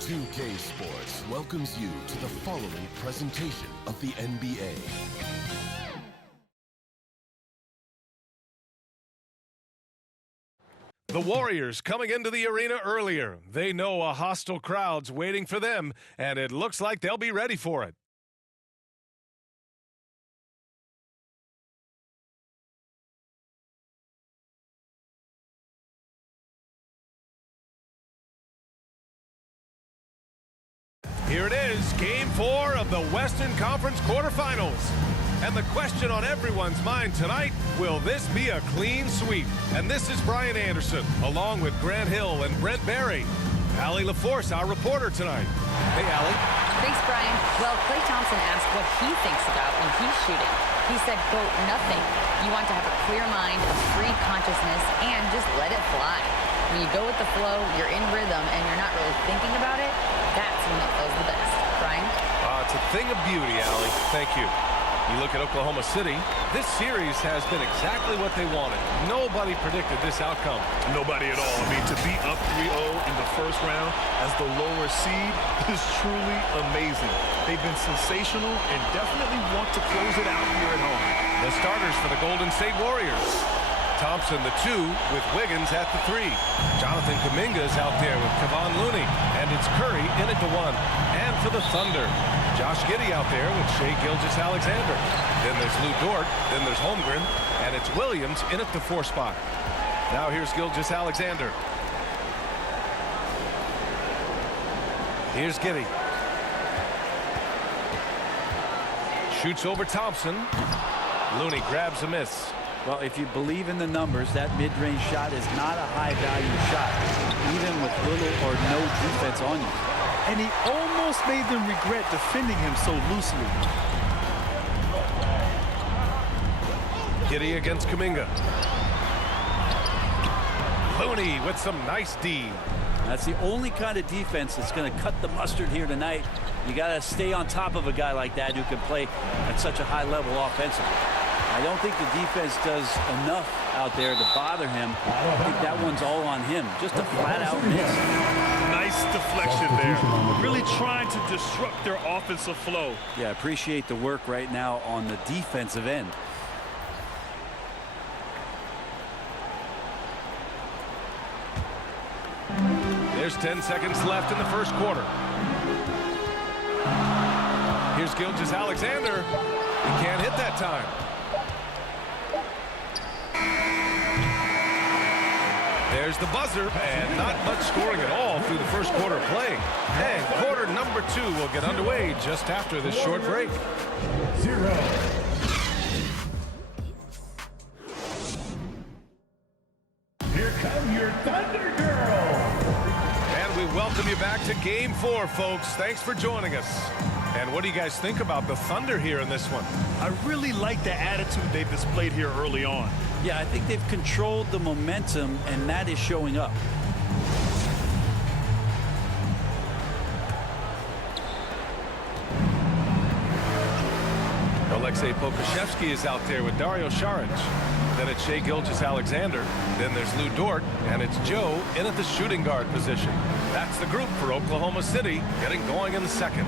2K Sports welcomes you to the following presentation of the NBA. The Warriors coming into the arena earlier. They know a hostile crowd's waiting for them, and it looks like they'll be ready for it. Here it is, Game 4 of the Western Conference quarterfinals. And the question on everyone's mind tonight, will this be a clean sweep? And this is Brian Anderson, along with Grant Hill and Brent Barry. Allie LaForce, our reporter tonight. Hey, Allie. Thanks, Brian. Well, Klay Thompson asked what he thinks about when he's shooting. He said, quote, nothing. You want to have a clear mind, a free consciousness, and just let it fly. When you go with the flow, you're in rhythm, and you're not really thinking about it, that's when it feels the best. Brian? It's a thing of beauty, Allie. Thank you. You look at Oklahoma City, this series has been exactly what they wanted. Nobody predicted this outcome. Nobody at all. I mean, to be up 3-0 in the first round as the lower seed is truly amazing. They've been sensational and definitely want to close it out here at home. The starters for the Golden State Warriors. Thompson, the 2, with Wiggins at the 3. Jonathan Kuminga's out there with Kevon Looney. And it's Curry in at the 1. And for the Thunder, Josh Giddey out there with Shai Gilgeous-Alexander. Then there's Lou Dort. Then there's Holmgren. And it's Williams in at the 4 spot. Now here's Gilgeous-Alexander. Here's Giddey. Shoots over Thompson. Looney grabs a miss. Well, if you believe in the numbers, that mid-range shot is not a high-value shot, even with little or no defense on you. And he almost made them regret defending him so loosely. Giddey against Kuminga. Looney with some nice D. That's the only kind of defense that's going to cut the mustard here tonight. You got to stay on top of a guy like that who can play at such a high level offensively. I don't think the defense does enough out there to bother him. I think that one's all on him. Just a flat-out miss. Nice deflection there. Really trying to disrupt their offensive flow. Yeah, appreciate the work right now on the defensive end. There's 10 seconds left in the first quarter. Here's Gilgeous-Alexander. He can't hit that time. There's the buzzer, and not much scoring at all through the first quarter of play. And quarter number 2 will get underway just after this short break. 0. Here come your Thunder Girls. And we welcome you back to Game 4, folks. Thanks for joining us. And what do you guys think about the Thunder here in this one? I really like the attitude they've displayed here early on. Yeah, I think they've controlled the momentum, and that is showing up. Alexei Pokusevski is out there with Dario Saric. Then it's Shai Gilgeous-Alexander. Then there's Lou Dort, and it's Joe in at the shooting guard position. That's the group for Oklahoma City getting going in the second.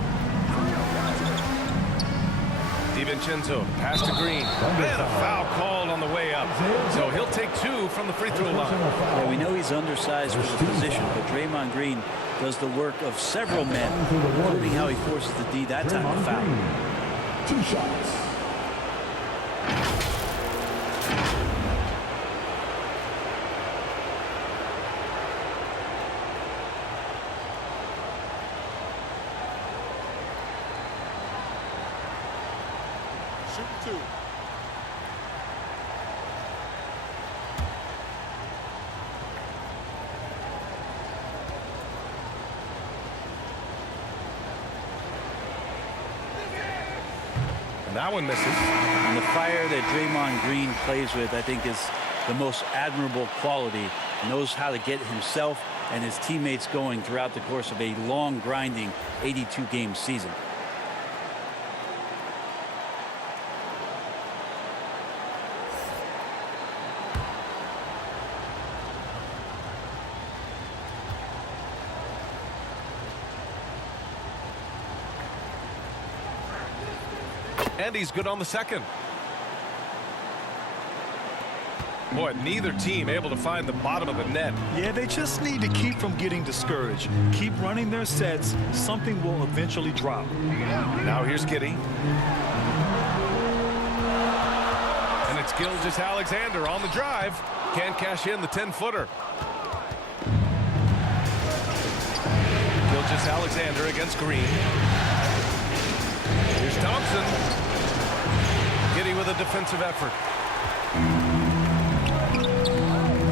DiVincenzo, pass to Green. And a foul called on the way up. So he'll take 2 from the free throw line. Yeah, we know he's undersized for the position, but Draymond Green does the work of several men, including how he forces the D that time to foul. 2 shots. Shoot 2. And that one misses. And the fire that Draymond Green plays with, I think, is the most admirable quality. Knows how to get himself and his teammates going throughout the course of a long, grinding 82-game season. And he's good on the second. Boy, neither team able to find the bottom of the net. Yeah, they just need to keep from getting discouraged. Keep running their sets. Something will eventually drop. Now here's Kitty. And it's Gilgeous-Alexander on the drive. Can't cash in the 10-footer. Gilgeous-Alexander against Green. Here's Thompson. Kitty with a defensive effort.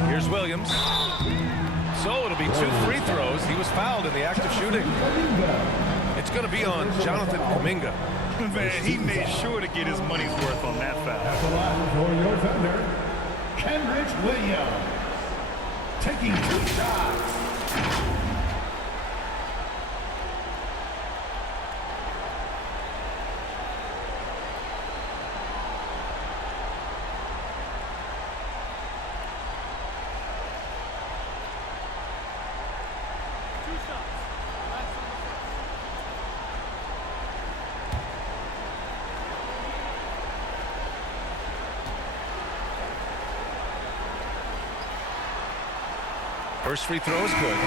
Here's Williams. So it'll be 2 free throws. He was fouled in the act of shooting. It's going to be on Jonathan Kuminga. Man, he made sure to get his money's worth on that foul. At the line for your thunder, Kendrick Williams. Taking 2 shots. First free throw is good.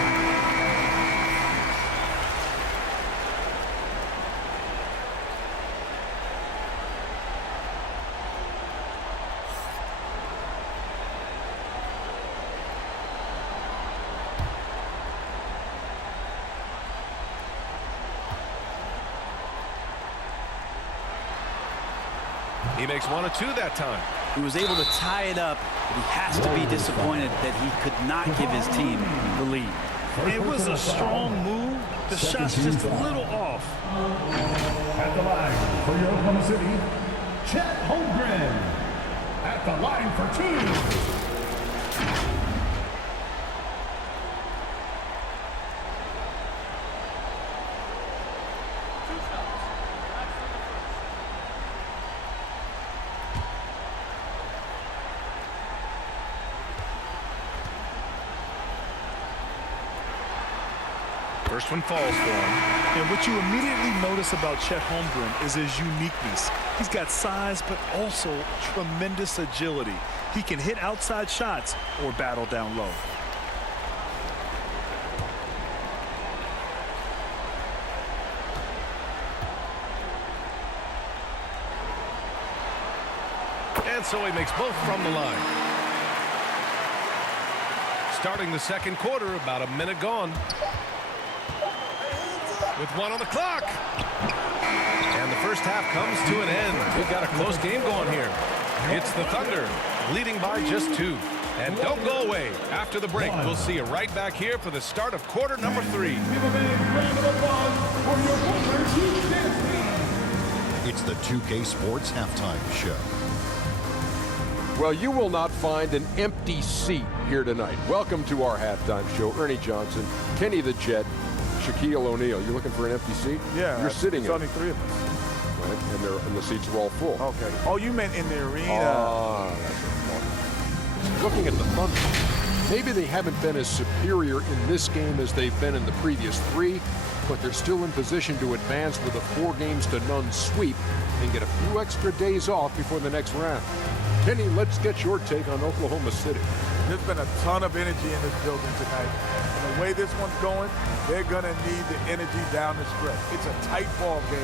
He makes 1 of 2 that time. He was able to tie it up, but he has to be disappointed that he could not give his team the lead. It was a strong move. The shot's just a little off. At the line for your Oklahoma City, Chet Holmgren. At the line for 2. First one falls for him. And what you immediately notice about Chet Holmgren is his uniqueness. He's got size, but also tremendous agility. He can hit outside shots or battle down low. And so he makes both from the line. Starting the second quarter, about a minute gone. With 1 on the clock. And the first half comes to an end. We've got a close game going here. It's the Thunder leading by just 2. And don't go away. After the break, we'll see you right back here for the start of quarter number 3. It's the 2K Sports Halftime Show. Well, you will not find an empty seat here tonight. Welcome to our halftime show. Ernie Johnson, Kenny the Jet, Shaquille O'Neal. You're looking for an empty seat? Yeah. You're sitting in. There's only 3 of us. Right? And the seats are all full. Okay. Oh, you meant in the arena. That's what I'm talking about. Looking at the Thunder, maybe they haven't been as superior in this game as they've been in the previous 3, but they're still in position to advance with a 4-games-to-none sweep and get a few extra days off before the next round. Kenny, let's get your take on Oklahoma City. There's been a ton of energy in this building tonight. And the way this one's going, they're going to need the energy down the stretch. It's a tight ball game,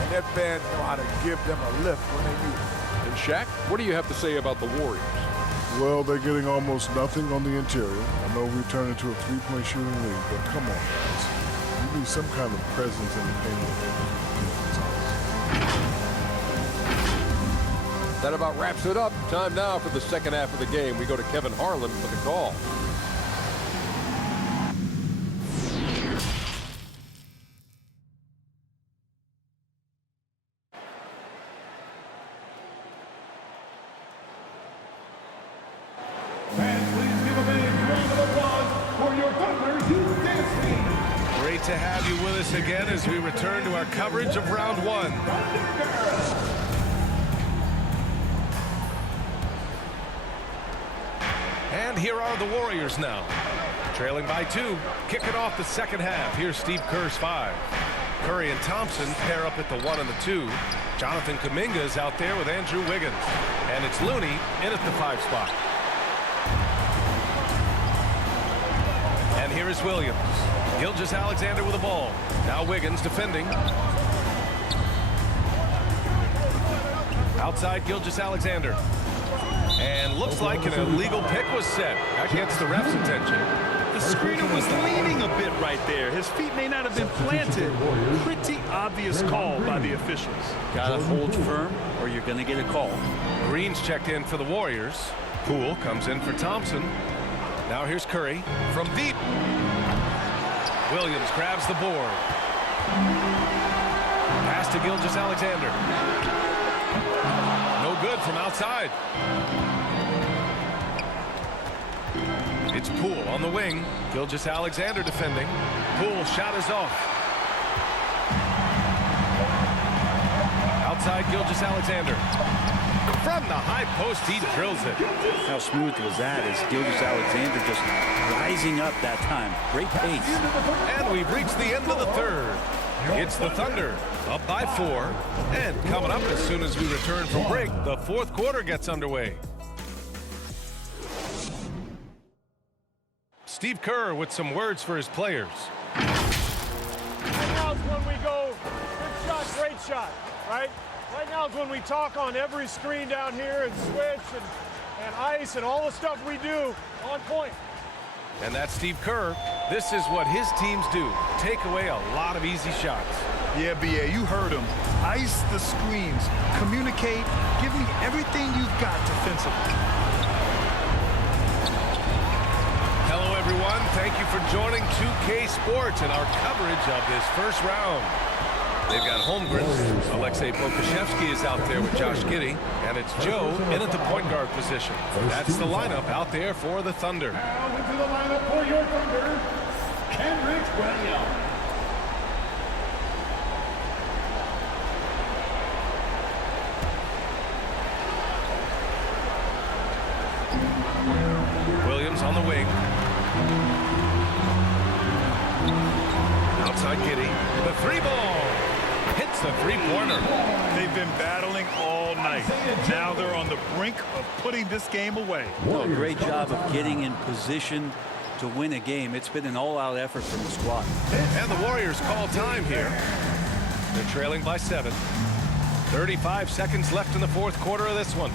and their fans know how to give them a lift when they need it. And Shaq, what do you have to say about the Warriors? Well, they're getting almost nothing on the interior. I know we turned into a 3-point shooting league, but come on, guys. You need some kind of presence in the paint. That about wraps it up. Time now for the second half of the game. We go to Kevin Harlan for the call. Fans, please give a big round of applause for your Thunder Youth Dance Team. Great to have you with us again as we return to our coverage of round 1. And here are the Warriors now. Trailing by 2, kicking off the second half. Here's Steve Kerr's 5. Curry and Thompson pair up at the 1 and the 2. Jonathan Kuminga is out there with Andrew Wiggins. And it's Looney in at the 5 spot. And here is Williams. Gilgeous-Alexander with the ball. Now Wiggins defending. Outside Gilgeous-Alexander. And looks like an illegal pick was set. That gets the ref's attention. The screener was leaning a bit right there. His feet may not have been planted. Pretty obvious call by the officials. Gotta hold firm or you're gonna get a call. Green's checked in for the Warriors. Poole comes in for Thompson. Now here's Curry from deep. Williams grabs the board. Pass to Gilgeous-Alexander. No good from outside. It's Poole on the wing. Gilgeous-Alexander defending. Poole's shot is off. Outside Gilgeous-Alexander. From the high post, he drills it. How smooth was that as Gilgeous-Alexander just rising up that time. Great pace. And we've reached the end of the third. It's the Thunder up by 4. And coming up as soon as we return from break, the 4th quarter gets underway. Steve Kerr with some words for his players. Right now is when we go, good shot, great shot, right? Right now is when we talk on every screen down here and switch and ice and all the stuff we do on point. And that's Steve Kerr. This is what his teams do. Take away a lot of easy shots. Yeah, BA, you heard him. Ice the screens. Communicate. Give me everything you've got defensively. Hello, everyone. Thank you for joining 2K Sports and our coverage of this first round. They've got Holmgren. Alexei Pokusevsky is out there with Josh Giddey. And it's Joe in at the point guard position. That's the lineup out there for the Thunder. Now into the lineup for your Thunder, Kenrich Williams. Williams on the wing. Outside Giddey. The 3 ball. Hits the 3-pointer. They've been battling all night. Now they're on the brink of putting this game away. Well, great job of getting in position to win a game. It's been an all-out effort from the squad. And the Warriors call time here. They're trailing by 7. 35 seconds left in the 4th quarter of this one.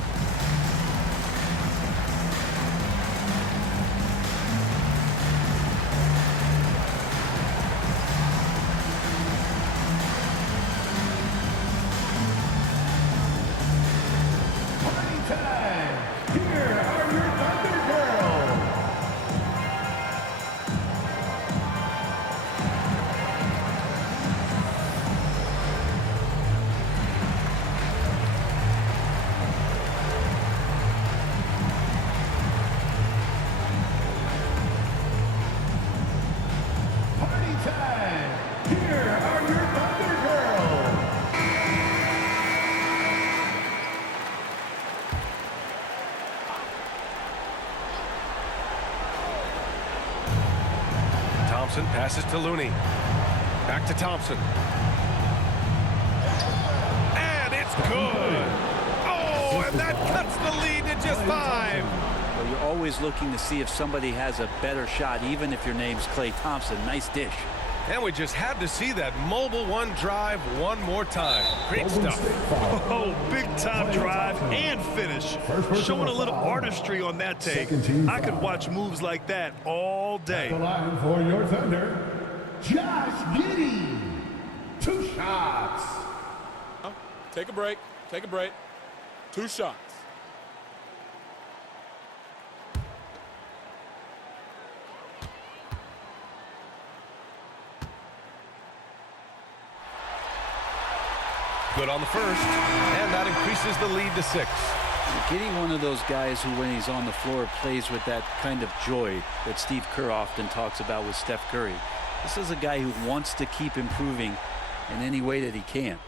Thompson passes to Looney. Back to Thompson. And it's good. Oh, and that cuts the lead to just 5. Well, you're always looking to see if somebody has a better shot, even if your name's Klay Thompson. Nice dish. And we just had to see that mobile 1 drive one more time. Great stuff. Oh, big-time drive and finish. Showing a little artistry on that take. I could watch moves like that all day. The line for your Thunder, Josh Giddey. 2 shots. Take a break. Take a break. 2 shots. Good on the first, and that increases the lead to 6. Getting one of those guys who, when he's on the floor, plays with that kind of joy that Steve Kerr often talks about with Steph Curry. This is a guy who wants to keep improving in any way that he can.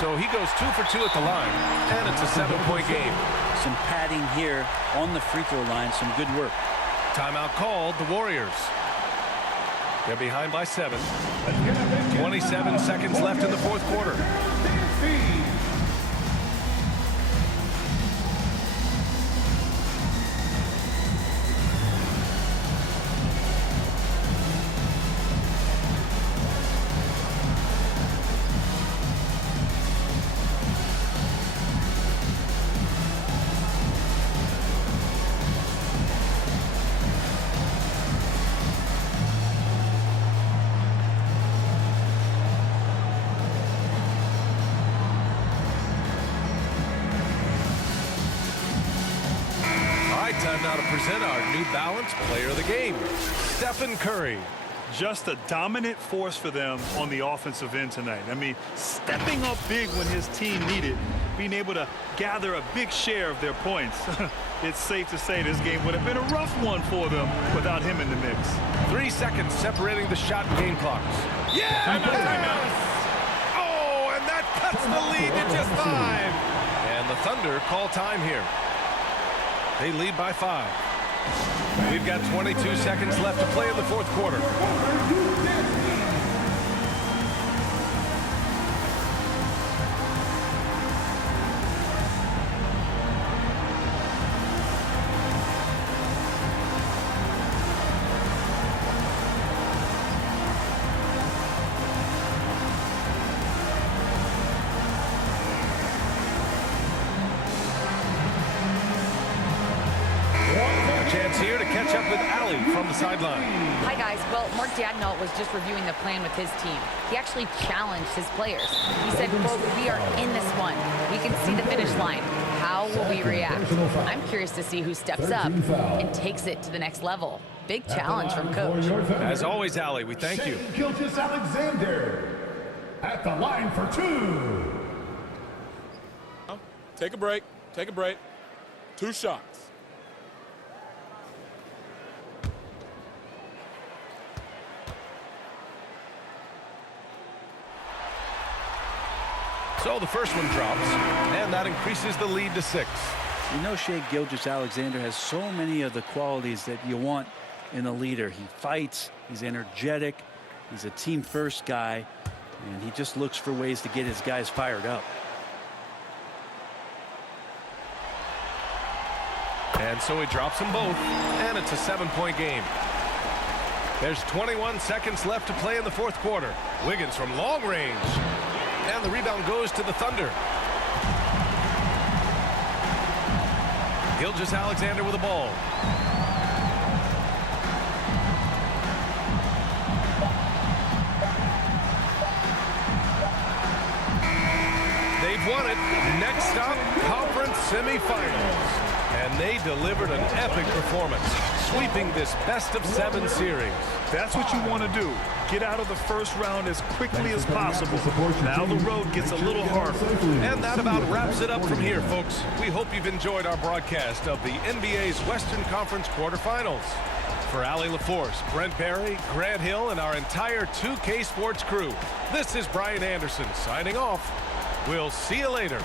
So he goes 2 for 2 at the line, and it's a 7-point game. Some padding here on the free throw line, some good work. Timeout called, the Warriors. They're behind by 7. 27 seconds left in the fourth quarter. Time now to present our New Balance Player of the Game, Stephen Curry. Just a dominant force for them on the offensive end tonight. I mean, stepping up big when his team needed, being able to gather a big share of their points. It's safe to say this game would have been a rough one for them without him in the mix. 3 seconds separating the shot and game clocks. Yeah! Timeout. Oh, and that cuts the lead to just 5. And the Thunder call time here. They lead by 5. We've got 22 seconds left to play in the fourth quarter. Here to catch up with Allie from the sideline. Hi, guys. Well, Mark Dadnault was just reviewing the plan with his team. He actually challenged his players. He said, quote, "We are in this one. We can see the finish line. How will we react?" I'm curious to see who steps up and takes it to the next level. Big challenge from Coach. As always, Allie, we thank you. Alexander at the line for 2. Take a break. Take a break. 2 shots. So the first one drops, and that increases the lead to 6. You know, Shai Gilgeous-Alexander has so many of the qualities that you want in a leader. He fights, he's energetic, he's a team-first guy, and he just looks for ways to get his guys fired up. And so he drops them both, and it's a 7-point game. There's 21 seconds left to play in the fourth quarter. Wiggins from long range. And the rebound goes to the Thunder. Gilgeous-Alexander with the ball. They've won it. Next stop, conference semifinals. And they delivered an epic performance, sweeping this best-of-7 series. That's what you want to do. Get out of the first round as quickly as possible. Now the road gets a little harder. And that about wraps it up from here, folks. We hope you've enjoyed our broadcast of the NBA's Western Conference quarterfinals. For Allie LaForce, Brent Barry, Grant Hill, and our entire 2K Sports crew, this is Brian Anderson signing off. We'll see you later.